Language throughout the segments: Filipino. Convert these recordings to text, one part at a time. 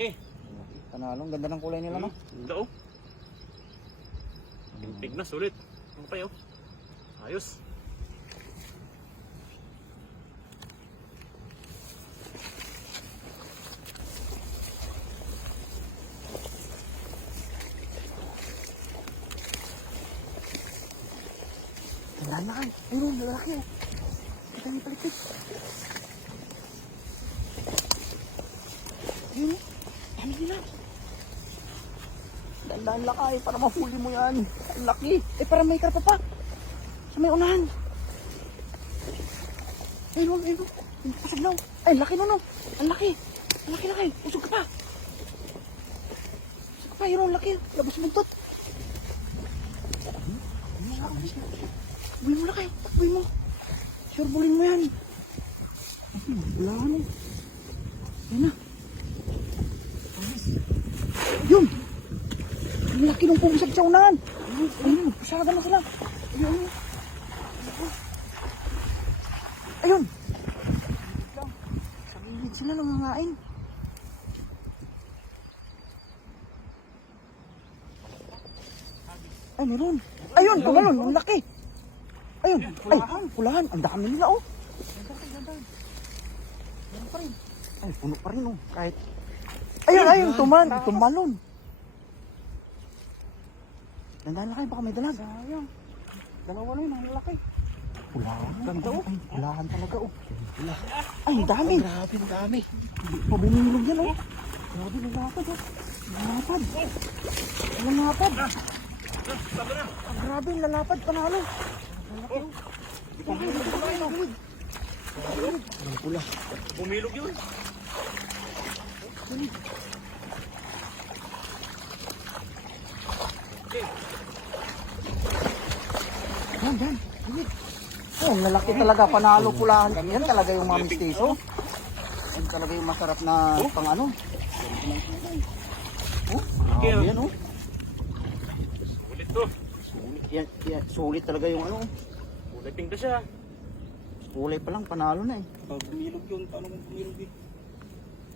Laki. Panalo, ang ganda ng kulay nila, no? Ganda oh. Pimpig na, sulit. Ano pa yun? Ayos. Tandaan na kayo. Ayun, lalaki oh. Kita niyo palikit. Ayun oh. Dami nila. Tandaan lang kayo para mahuli mo yan. Ang laki. Eh, para may karpa pa. Sa may unahan. Ayun, ayun. Yung pasaglaw. Ay, laki no, no. Ang laki. Ang laki. Usog ka pa. Usog ka pa, yun ang laki. Labos buntot. Takbuhin mo na kayo. Takbuhin mo. Surebulin mo yan. Wala ka no. Yan na. Yun. Ang laki nung pumusag sa unahan. Ayun, pasaga na sila. Ayun. Ayun. Sa gilid sila nangangain. Ay, meron. Ayun, tumalon. Ang laki. Ayun. Ay, pulahan. Ang dami nila, oh. Ay, puno pa rin, oh. Kahit. Ayun, tumalon. Dandahan na kayo, baka may dalag. Sayang. Dalawa na yun, ang laki. Pulahan. Ganda, oh. Ay, pulahan talaga, oh. Ay, ang dami. Grabe, ang dami. Pabinilog yan, oh. Grabe, lalapad, oh. Lalapad. Lalapad. Grabe, lalapad, panalo. Ang pula. Bumilog yun. Yan. Oh, ang lalaki talaga, panalo pulahan. Yan talaga yung mga mistiso. Yan talaga yung masarap na pang ano. Oh, grabe yan, oh. Sulit to. Yan, sulit talaga yung ano. Kulay pink na siya. Kulay pa lang, panalo na eh. Pag bumilog yun, paano kung bumilog yun?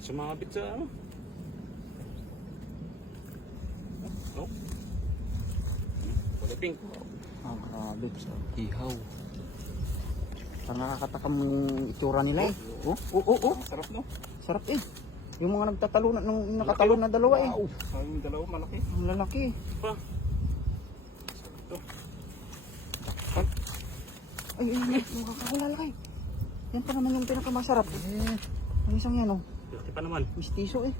Sumabit sa ano? No? Kulay pink. Ah, grabe. Ihaw. Parang nakakatakam yung itsura nila eh. Oh. Sarap no? Sarap eh. Yung mga nagtatalunan, nung nakatalon na dalawa eh. Wow. Yung dalawa malaki. Ang lalaki. Pa. Ito. Ay, makakakulalaki. Yan pa naman yung pinakamasarap. Ang isang yan oh. Laki pa naman. Mistiso eh.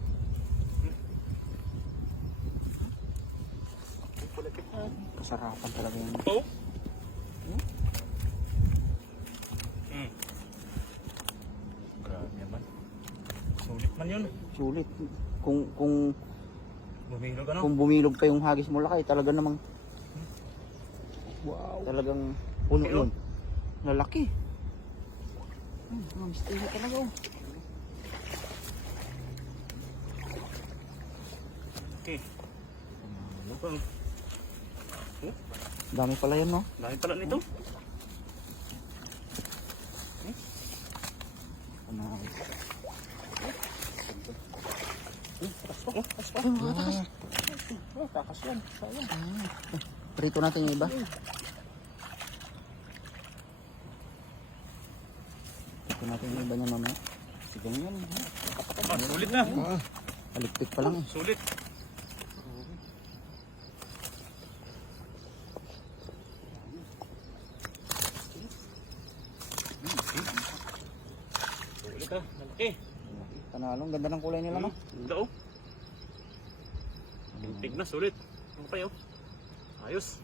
Kulay pink. Kasarapan talaga yan. Oh. Grabe naman. Sulit man yun. Sulit. Kung Bumilog ano? kung bumilog pa yung hagis mo laki, talaga namang Wow. talagang puno yun. Lalaki. Mga mistiso talaga oh. Okay. Ano pa? Dami pala yan no. Dahil pala nito. Takas yan. Sayang. Prito natin yung iba. Prito natin yung iba niya mamaya. Sige yan. Sulit na. Aliktik pa lang eh. Sulit. Sulit ha. Malaki. Panalo, ang ganda ng kulay nila no. Ganda oh. Pimpig na, sulit. Ano pa yun? Ayos.